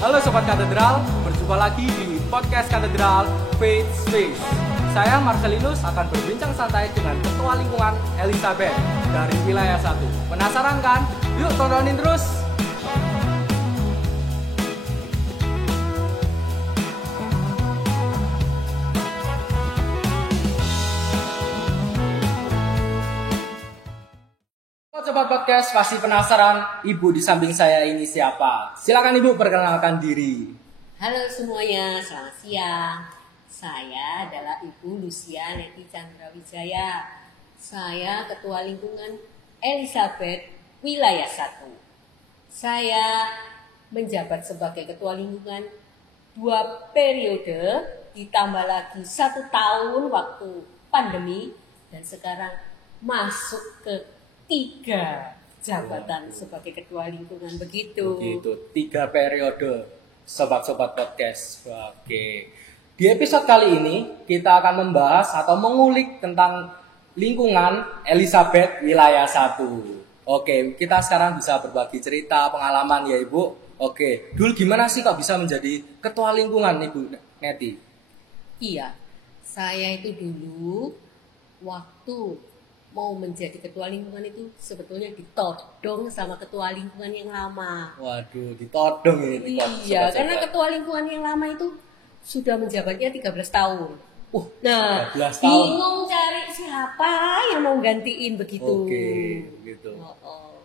Halo Sobat Katedral, berjumpa lagi di Podcast Katedral Faith Space. Saya Marcelinus akan berbincang santai dengan Ketua Lingkungan Elizabeth dari Wilayah 1. Penasaran kan? Yuk tontonin terus! Sobat Podcast, pasti penasaran Ibu di samping saya ini siapa? Silakan Ibu perkenalkan diri. Halo semuanya, selamat siang. Saya adalah Ibu Lucia Neti Chandra Wijaya. Saya Ketua Lingkungan Elizabeth Wilayah 1. Saya menjabat sebagai Ketua Lingkungan 2 periode, ditambah lagi 1 tahun waktu pandemi, dan sekarang masuk ke 3 jabatan sebagai Ketua Lingkungan begitu. 3 periode, sobat-sobat podcast. Oke. Di episode kali ini kita akan membahas atau mengulik tentang lingkungan Elizabeth Wilayah 1. Oke, kita sekarang bisa berbagi cerita, pengalaman ya Ibu. Oke, dulu gimana sih kok bisa menjadi Ketua Lingkungan Ibu Neti? Iya, saya itu dulu waktu mau menjadi ketua lingkungan itu sebetulnya ditodong sama ketua lingkungan yang lama. Waduh, ditodong ini. Iya, karena ketua lingkungan yang lama itu sudah menjabatnya 13 tahun. Nah, 13 tahun. bingung cari siapa yang mau gantiin begitu. Oke, gitu. Oh.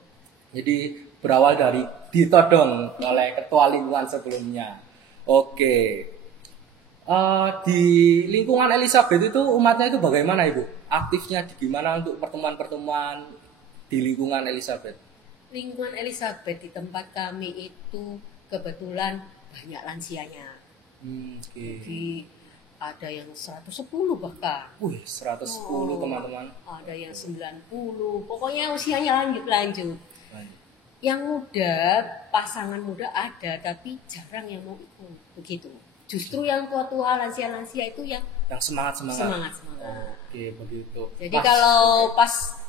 Jadi berawal dari ditodong oleh ketua lingkungan sebelumnya. Oke. Di lingkungan Elizabeth itu umatnya itu bagaimana Ibu? Aktifnya gimana untuk pertemuan-pertemuan di lingkungan Elizabeth? Lingkungan Elizabeth di tempat kami itu kebetulan banyak lansianya. Jadi ada yang 110 bahkan. 110 teman-teman. Ada yang 90. Pokoknya usianya lanjut. Yang muda, pasangan muda ada, tapi jarang yang mau ikut begitu. Justru yang tua-tua, lansia-lansia itu yang semangat. Oke, begitu. Jadi kalau pas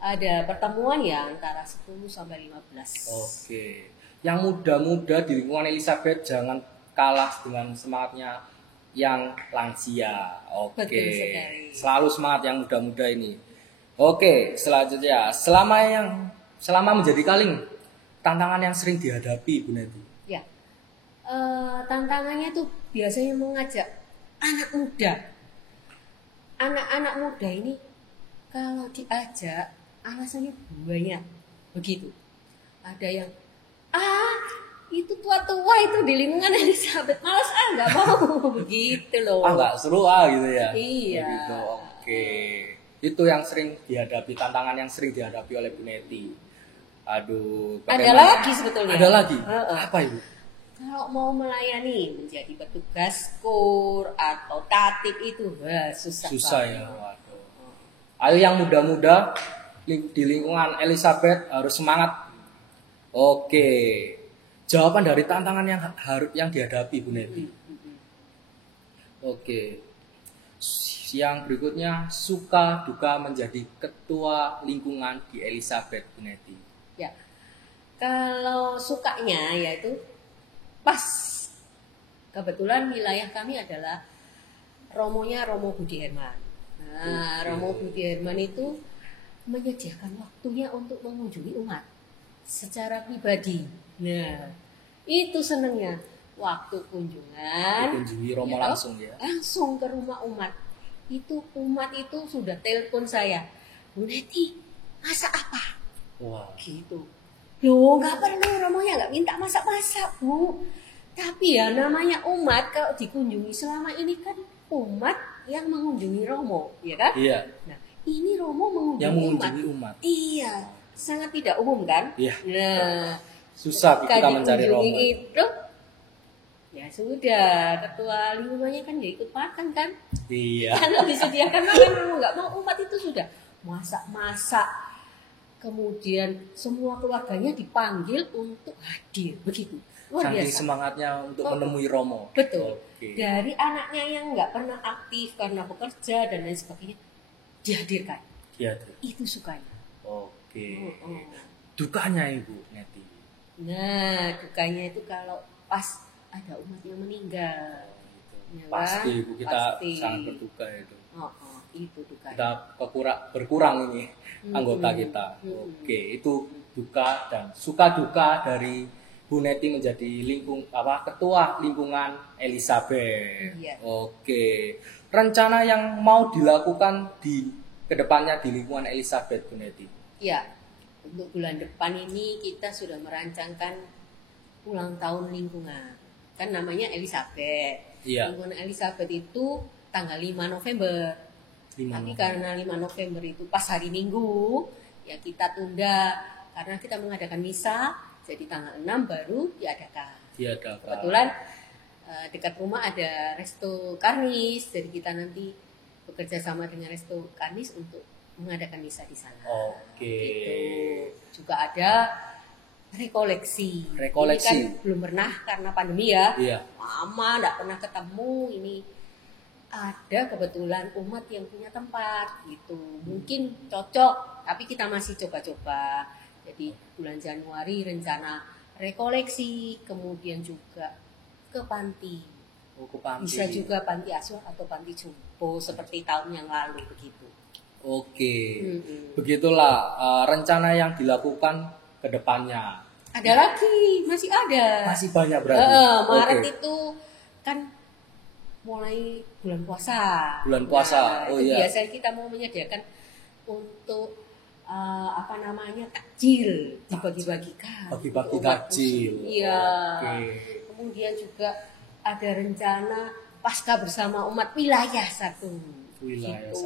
ada pertemuan ya antara 10 sampai 15. Oke. Yang muda-muda di lingkungan Elizabeth jangan kalah dengan semangatnya yang lansia. Oke. Betul sekali. Selalu semangat yang muda-muda ini. Oke, selanjutnya selama menjadi kaling, tantangan yang sering dihadapi Bu Neti. Ya. Tantangannya tuh biasanya mengajak anak muda. Anak-anak muda ini kalau diajak alasannya banyak begitu. Ada yang itu tua-tua itu di lingkungan Elizabeth, malas nggak mau begitu loh. Nggak seru gitu ya. Iya. Begitu. Oke. Itu yang sering dihadapi, tantangan yang sering dihadapi oleh Bu Neti. Aduh. Ada lagi sebetulnya. Ada lagi. Apa Ibu? Kalau mau melayani menjadi petugas kur atau tatip itu susah ya. Waduh. Ayo yang muda-muda di lingkungan Elizabeth harus semangat. Oke. Jawaban dari tantangan yang dihadapi Bu Neti. Oke. Yang berikutnya, suka duka menjadi ketua lingkungan di Elizabeth Bu Neti. Ya. Kalau sukanya yaitu pas kebetulan wilayah kami adalah Romonya Romo Budi Herman. Nah, Romo Budi Herman itu menyediakan waktunya untuk mengunjungi umat secara pribadi. Nah, itu senangnya waktu kunjungan. Kunjungi Romo langsung ya. Langsung ke rumah umat. Itu umat itu sudah telepon saya, Bu Neti, masak apa? Wah. Gitu. Loh, nggak perlu, Romonya nggak minta masak-masak, Bu. Tapi ya namanya umat kalau dikunjungi selama ini kan umat yang mengunjungi Romo, ya kan? Iya. Nah, ini Romo mengunjungi umat. Iya, sangat tidak umum kan? Iya. Nah, susah kita mencari Romo. Itu, ya sudah, ketua lingkungannya kan ya ikut makan kan? Iya. Kalau disediakan makan, Romo nggak mau, umat itu sudah masak-masak. Kemudian semua keluarganya dipanggil untuk hadir, begitu. Luar Saking biasa. semangatnya untuk menemui Romo. Betul. Oke. Dari anaknya yang nggak pernah aktif karena bekerja dan lain sebagainya dihadirkan. Iya. Itu sukanya. Oke. Dukanya Ibu Neti. Nah, dukanya itu kalau pas ada umat yang meninggal. Ya kan? Pasti Bu, kita Pasti. sangat berduka itu. Itu duka. Kita berkurang ini anggota kita. Oke, itu duka dan suka duka dari Bu Neti menjadi ketua lingkungan Elizabeth. Iya. Oke, rencana yang mau dilakukan di kedepannya di lingkungan Elizabeth, Bu Neti. Ya, untuk bulan depan ini kita sudah merancangkan ulang tahun lingkungan. Kan namanya Elizabeth. Iya. Lingkungan Elizabeth itu tanggal 5 November. Tapi karena 5 November itu pas hari Minggu, ya kita tunda karena kita mengadakan misa, jadi tanggal 6 baru diadakan. Kebetulan dekat rumah ada Resto Karnis, jadi kita nanti bekerja sama dengan Resto Karnis untuk mengadakan misa di sana. Oke. Gitu. Juga ada rekoleksi. Ini kan belum pernah karena pandemi ya. Iya. Lama nggak pernah ketemu. Ini ada kebetulan umat yang punya tempat gitu. Mungkin cocok, tapi kita masih coba-coba. Jadi bulan Januari rencana rekoleksi, kemudian juga ke panti. Ke panti. Bisa juga panti asuhan atau panti jompo seperti tahun yang lalu begitu. Oke. Begitulah rencana yang dilakukan ke depannya. Ada lagi, masih ada. Masih banyak berarti. Maret itu kan mulai bulan puasa. Bulan puasa. Itu biasanya kita mau menyediakan untuk takjil, dibagi-bagikan. Bagi-bagi takjil. Iya. Kemudian juga ada rencana pasca bersama umat wilayah satu. Gitu.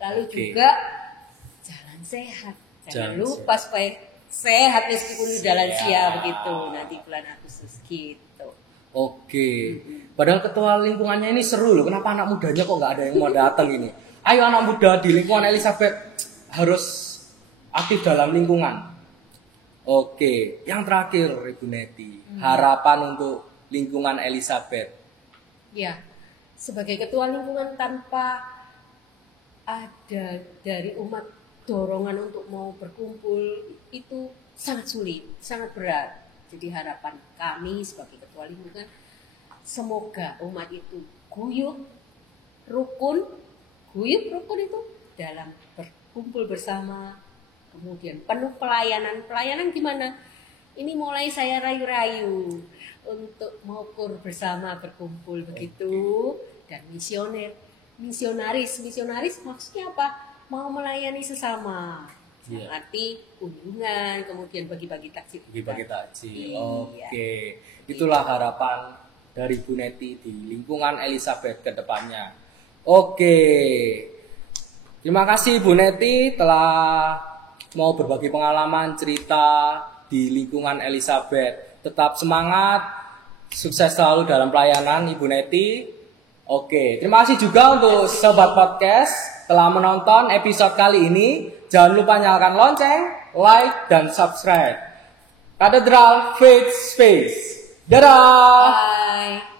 Lalu juga jalan sehat. Jangan lupa supaya sehat meskipun udah lansia begitu nanti bulan Agustus gitu. Oke. Padahal ketua lingkungannya ini seru loh. Kenapa anak mudanya kok nggak ada yang mau datang ini? Ayo anak muda di lingkungan Elizabeth harus aktif dalam lingkungan. Oke. Yang terakhir Ibu Neti, harapan untuk lingkungan Elizabeth. Ya, sebagai ketua lingkungan tanpa ada dari umat dorongan untuk mau berkumpul itu sangat sulit, sangat berat. Jadi harapan kami sebagai ketua lingkungan, semoga umat itu guyup, rukun itu dalam berkumpul bersama, kemudian penuh pelayanan. Pelayanan gimana? Ini mulai saya rayu-rayu untuk mengukur bersama berkumpul begitu, dan misionaris maksudnya apa? Mau melayani sesama. Arti kunjungan, kemudian bagi-bagi takjil. Oke. Itulah harapan dari Bu Neti di lingkungan Elizabeth ke depannya. Oke. Terima kasih Bu Neti telah mau berbagi pengalaman cerita di lingkungan Elizabeth. Tetap semangat, sukses selalu dalam pelayanan Ibu Neti. Oke, terima kasih juga untuk Sobat Podcast telah menonton episode kali ini. Jangan lupa nyalakan lonceng, like, dan subscribe. Katedral Faith Space. Dadah! Bye!